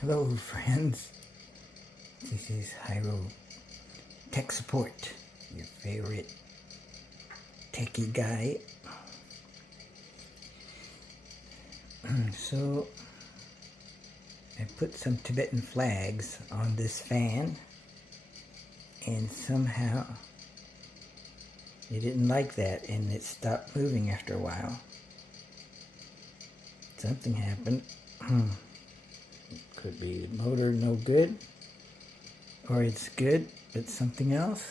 Hello friends, this is Hyro Tech Support, your favorite techie guy. So I put some Tibetan flags on this fan and somehow it didn't like that and it stopped moving after a while. Something happened. Could be the motor no good, or it's good but something else.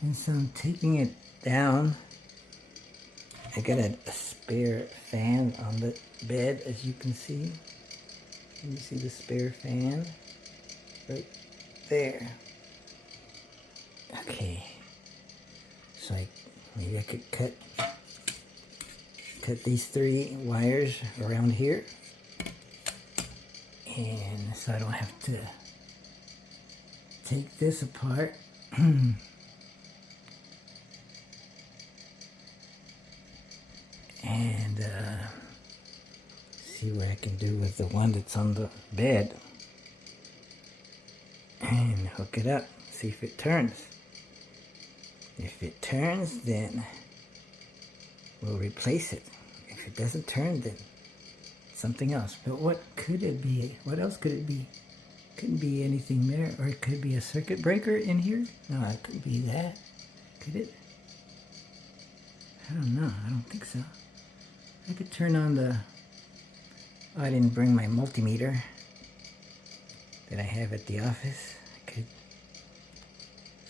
And so I'm taking it down. I got a spare fan on the bed, as you can see. Can you see the spare fan? Right there. Okay. So maybe I could cut these 3 wires around here. And so I don't have to take this apart. And see what I can do with the one that's on the bed. And hook it up, see if it turns. If it turns, then we'll replace it. If it doesn't turn, then something else. But what could it be? What else could it be? Couldn't be anything there. Or it could be a circuit breaker in here? No, it couldn't be that. Could it? I don't know. I don't think so. I could turn on the... Oh, I didn't bring my multimeter that I have at the office. I could.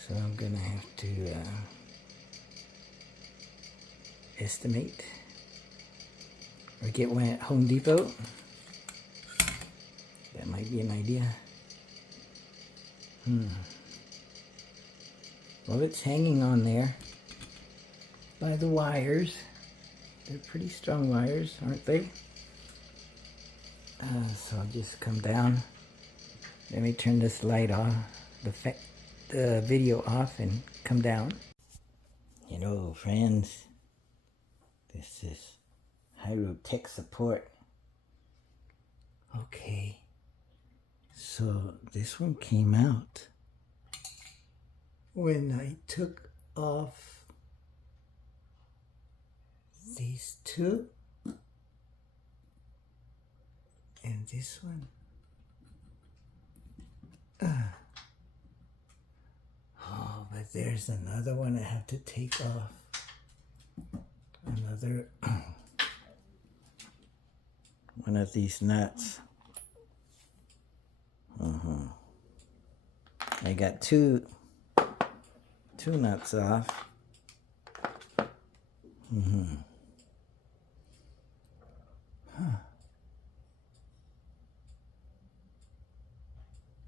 So I'm gonna have to estimate. Or get one at Home Depot. That might be an idea. Well, it's hanging on there by the wires. They're pretty strong wires, aren't they? So I'll just come down. Let me turn this light off, the video off, and come down. Hello, friends. This is Hyro Tech Support. Okay, so this one came out when I took off these 2 and this one. Oh, but there's another one I have to take off. Another one of these nuts. I got two nuts off.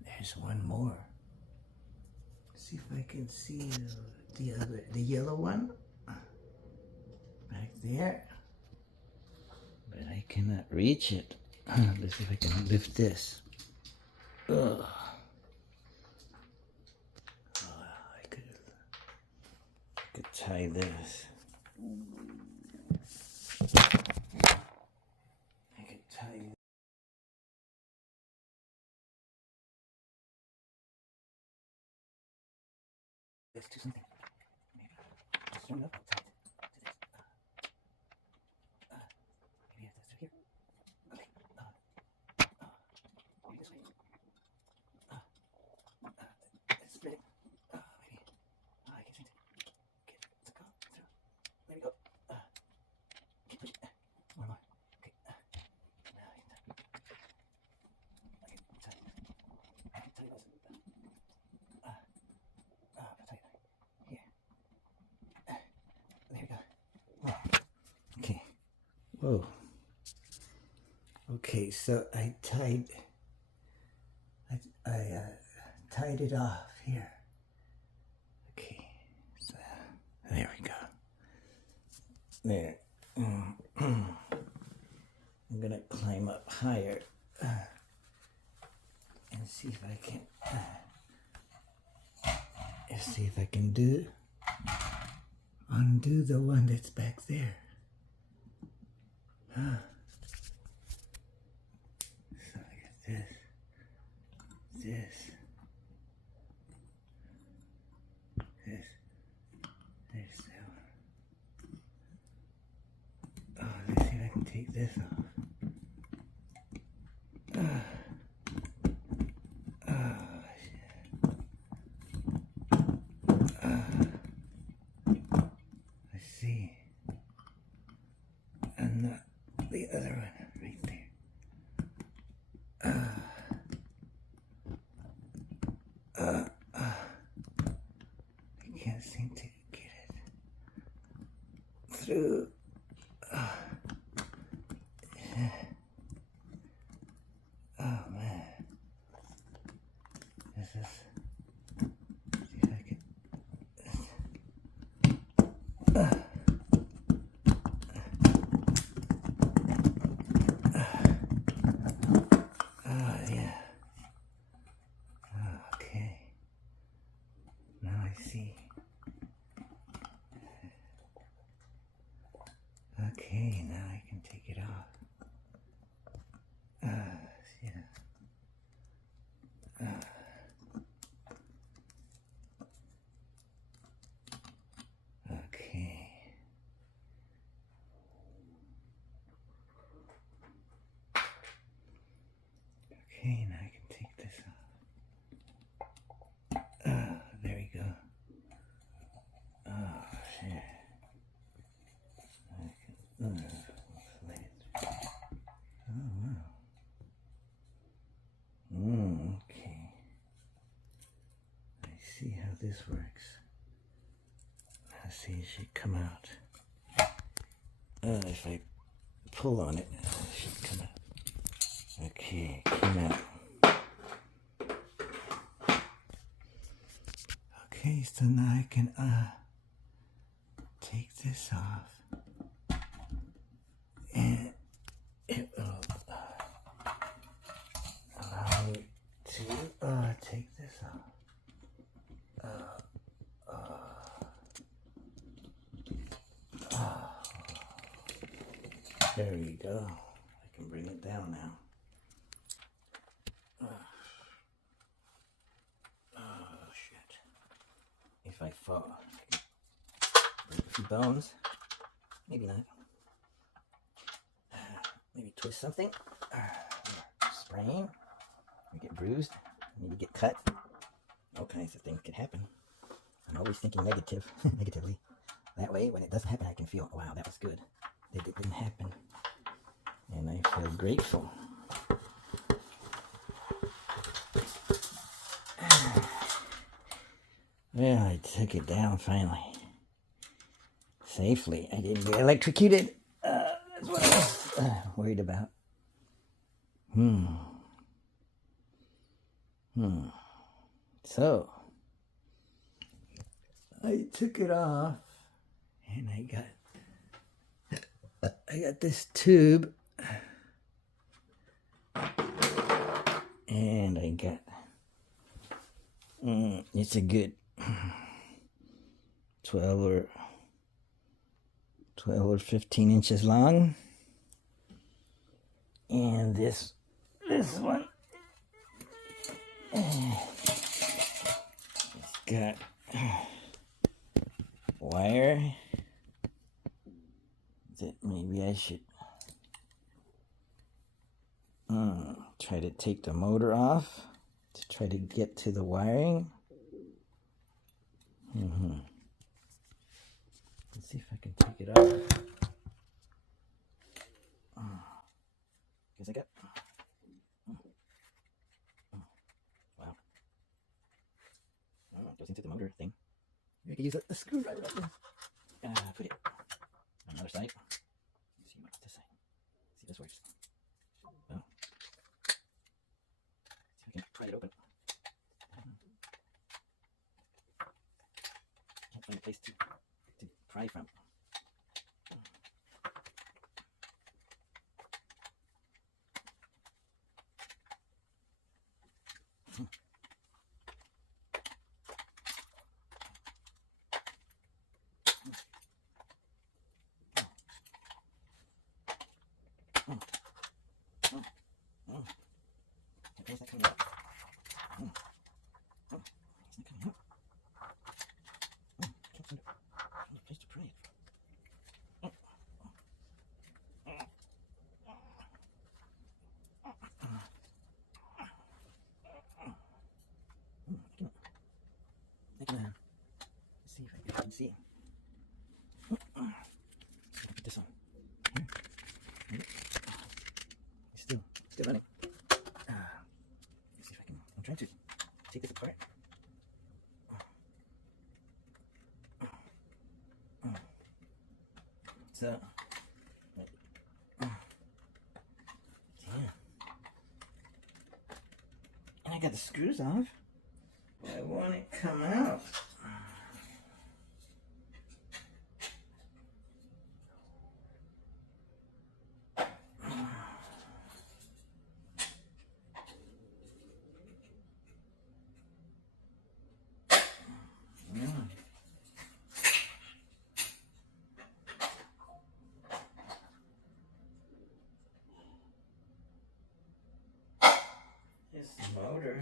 There's one more. See if I can see the yellow one back there. But I cannot reach it. Let's see if I can lift this. Ugh. Oh, I could tie this. I could tie this. Let's do something. Maybe let's turn it up outside. Maybe I have to here. Okay. Maybe this way. Let's split it. Maybe. I can change it. Okay. Let's go through. There we go. Keep pushing. More. Okay. Now I can tie this. Here. There we go. Whoa. Okay. Whoa. Okay, so I tied it off here. Okay, so there we go. There. I'm gonna climb up higher and see if I can undo the one that's back there. So I got this. this? This. There's that one. Oh, let's see if I can take this off. Let's see. And the other one right there. I can't seem to get it through. Oh man. This is. See if I can. Yeah. Okay. Now I see. Okay, now I can take it off. Yeah. Okay. Okay, now I can take this off. There we go. Oh, shit. Oh, wow. Okay. I see how this works. Let's see, it should come out. If I pull on it, it should come out. Okay, came out. Okay, so now I can take this off. And it will allow me to take this off. There we go. I can bring it down now. Oh shit. If I fall, I can break a few bones. Maybe not. Maybe twist something. Sprain. Or get bruised. Maybe get cut. All kinds of things can happen. I'm always thinking negatively. That way, when it doesn't happen, I can feel, wow, that was good. It didn't happen. And I feel grateful. Well, I took it down finally. Safely. I didn't get electrocuted. That's what I was worried about. So, I took it off and I got this tube and I got it's a good 12 or 15 inches long, and this one it's got wire that maybe I should try to take the motor off to try to get to the wiring. Let's see if I can take it off. Because I got wow. Goes into the motor thing. Maybe I could use a screwdriver. Put it on the other side. Let's see what's this side. See if this works. Oh. See if I can pry it open. Can't find a place to pry from. Oh, it's not coming out. Oh, I can't find a place to pray it. Oh, let's see if I can see. Put this on. Still running. Let's see if I can. I'm trying to take this apart. So, yeah. And I got the screws off. I want it to come out. Here's the motor.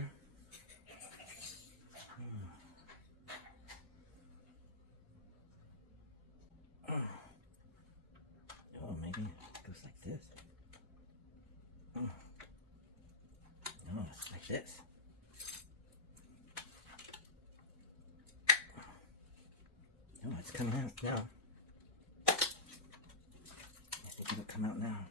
Oh, maybe it goes like this. No, it's like this. Oh, it's coming out now. I think it'll come out now.